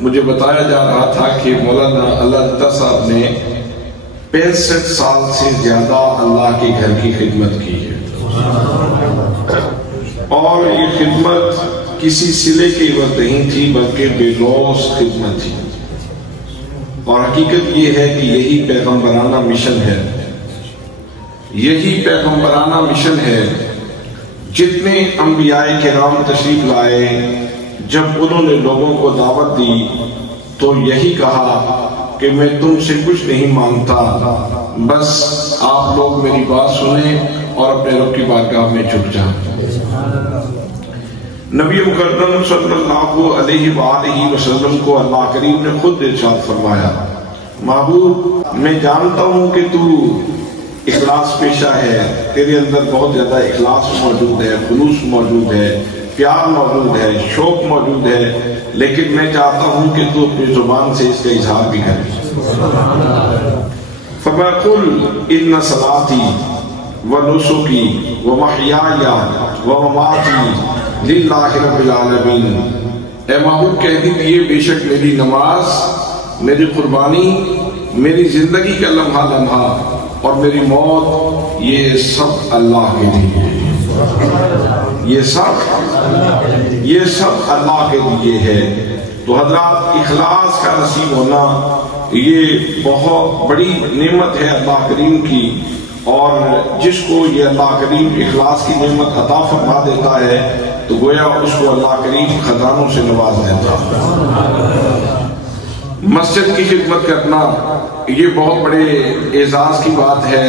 مجھے بتایا جا رہا تھا کہ مولانا اللہ صاحب نے 65 سال سے زیادہ اللہ کے گھر کی خدمت کی ہے، اور یہ خدمت کسی صلے کی عوض نہیں تھی بلکہ بے لوث خدمت تھی، اور حقیقت یہ ہے کہ یہی پیغمبرانہ مشن ہے، یہی پیغمبرانہ مشن ہے۔ جتنے انبیاء کرام تشریف لائے، جب انہوں نے لوگوں کو دعوت دی تو یہی کہا کہ میں تم سے کچھ نہیں مانگتا، بس آپ لوگ میری بات سنیں اور اپنے رب کی بارگاہ میں جھک جائیں۔ نبی مکرم صلی اللہ علیہ وآلہ وسلم کو اللہ کریم نے خود ارشاد فرمایا، محبوب میں جانتا ہوں کہ تو اخلاص پیشہ ہے، تیرے اندر بہت زیادہ اخلاص موجود ہے، خلوص موجود ہے، پیار موجود ہے، شوق موجود ہے، لیکن میں چاہتا ہوں کہ تو اپنی زبان سے اس کا اظہار بھی کرے۔ فَقُلْ إِنَّ صَلَاتِي وَنُسُكِي وَمَحْيَايَ وَمَمَاتِي لِلَّهِ رَبِّ الْعَالَمِينَ، اے محبوب کہہ دیجئے بے شک میری نماز، میری قربانی، میری زندگی کا لمحہ لمحہ اور میری موت، یہ سب اللہ کے لیے ہے، یہ سب اللہ کے لیے ہے۔ تو حضرات، اخلاص کا نصیب ہونا یہ بہت بڑی نعمت ہے اللہ کریم کی، اور جس کو یہ اللہ کریم اخلاص کی نعمت عطا فرما دیتا ہے تو گویا اس کو اللہ کریم خزانوں سے نواز دیتا ہے۔ مسجد کی خدمت کرنا یہ بہت بڑے اعزاز کی بات ہے،